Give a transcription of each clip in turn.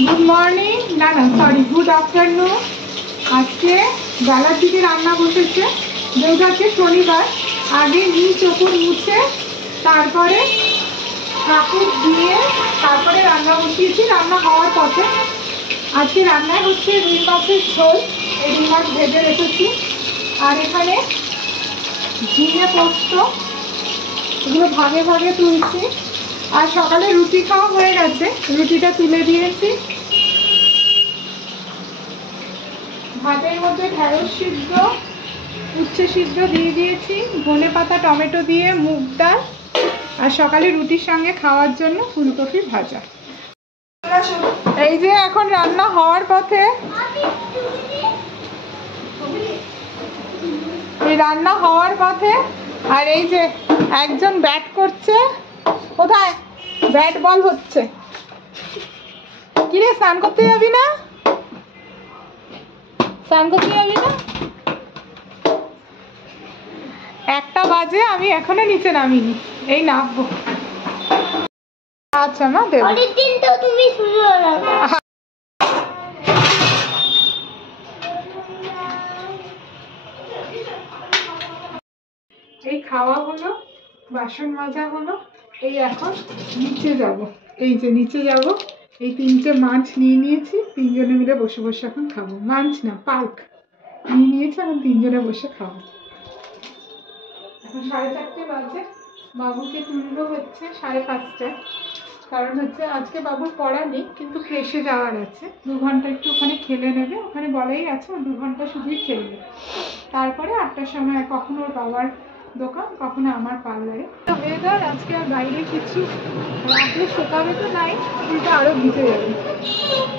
Good morning, না না sorry, good afternoon. আজকে বেলার দিকে রান্না বসেছে, যেহেতু আজকে শনিবার। আগে নিচ চোখর মুছে তারপরে ঠাকুর দিয়ে তারপরে রান্না বসিয়েছি। রান্না হওয়ার পথে আজকে রান্নায় হচ্ছে রুই মাছের ঝোল। এই রুই মাছ ভেজে রেখেছি। আর এখানে ঝিঙে পোস্ত, এগুলো ভাগে ভাগে তুলছি। আর সকালে রুটি খাওয়া হয়ে গেছে, রুটিটা তুলে দিয়েছি। ভাতের মধ্যে ঢেঁড়স সিদ্ধ, উচ্ছে সিদ্ধ দিয়ে দিয়েছি, ধনেপাতা টমেটো দিয়ে মুগ ডাল, আর সকালে রুটির সঙ্গে খাওয়ার জন্য ফুলকপি ভাজা। এই যে এখন রান্না হওয়ার পথে, এই রান্না হওয়ার পথে। আর এই যে একজন ব্যাট করছে, কোথায় ব্যাট বল হচ্ছে। কিরে স্নান করতে যাবি না? স্নান করতে যাবি না? 1টা বাজে, আমি এখনো নিচে নামিনি, এই নামবো। আচ্ছা মা দেব। এই খাওয়া হলো, বাসন মাজা হলো, এই এখন নিচে যাব। এই যে নিচে যাব, এই 3টে মাছ নিয়ে নিয়েছি, 3জনে মিলে বসে বসে এখন খাবো। মাছ না, পার্ক নিয়ে নিয়েছি, এখন 3জনে বসে খাবো। এখন 4:30 বাজে, বাবুকে তুলবো হচ্ছে 5:30টায়। কারণ হচ্ছে আজকে বাবুর পড়া নেই, কিন্তু ক্রেশে যাওয়ার আছে। 2 ঘন্টা একটু ওখানে খেলে নেবে, ওখানে বলাই আছে 2 ঘন্টা শুধুই খেলবে। তারপরে 8টার সময় কখনো ওর বাবার দোকান, কখনো আমার পার্লারে। তো ওয়েদার আজকে আর বাইরে কিছু রাখলে শুকাবে তো নাই, কিন্তু আরো ভিজে যাবে।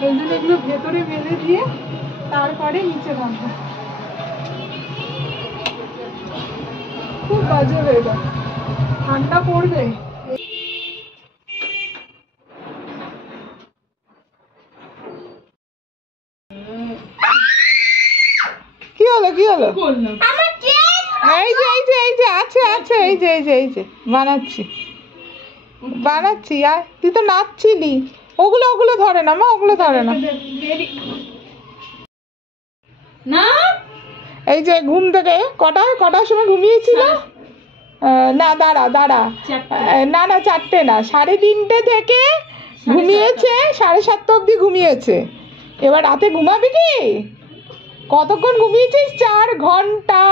এই জন্য এগুলো ভেতরে বেঁধে দিয়ে তারপরে নিচে বাঁধবো। খুব বাজে ওয়েদার, ঠান্ডা পড়বে। কি হলো কি হলো? এই যে এই যে এই যে আছে আছে, এই যে এই যে এই যে বানাচ্ছি বানাচ্ছি। আর তুই তো নাচছিলি। ওগুলো ওগুলো ধরে না মা, ওগুলো ধরে না। না এই যে ঘুম থেকে কটার সময় ঘুমিয়েছিল? না দাঁড়া দাঁড়া, না না 4টে না, 3:30 থেকে ঘুমিয়েছে, 7:30 অবধি ঘুমিয়েছে। এবার রাতে ঘুমাবি কি? কতক্ষণ ঘুমিয়েছিস? 4 ঘন্টা।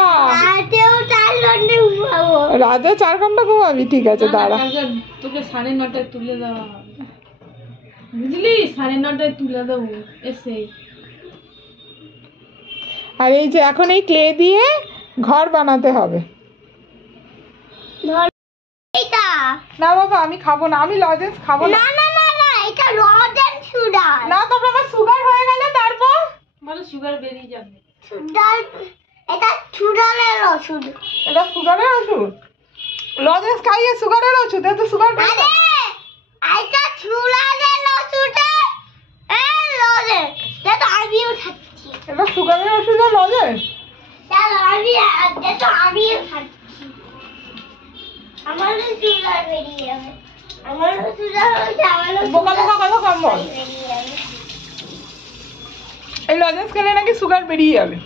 রাতে 4 ঘন্টা ঘুমাবি? ঠিক আছে দাঁড়া, তোকে 9:30টায় তুলে দেওয়া হবে, বুঝলি? 9:30টায় তুলে দেবো এসে। আর এই যে এখন এই ক্লে দিয়ে ঘর বানাতে হবে। না বাবা আমি খাবো না, আমি লজেন্স খাবো না। এটা লজেন্স সুগার না, তারপর আমার সুগার হয়ে গেলে তারপর বলো সুগার বেরিয়ে যাবে। এটা সুগারের ওষুধ। এটা সুগারের ওষুধ? লজেন্স খাইয়ে সুগারের ওষুধ? এটা সুগার বেড়ে আরে এটা সুগারের ওষুধ, এই লজেন্স এটা আমিও খাচ্ছি। এটা সুগারের ওষুধের লজেন্স? আমিও খাচ্ছি। আমারও সুগার বেরিয়ে যাবে, আমারও সুগার হয়েছে, আমারও বোকা বোকা কথা কম বল। বেরিয়ে যাবে। এই লজেন্স খেলে নাকি সুগার বেরিয়ে যাবে।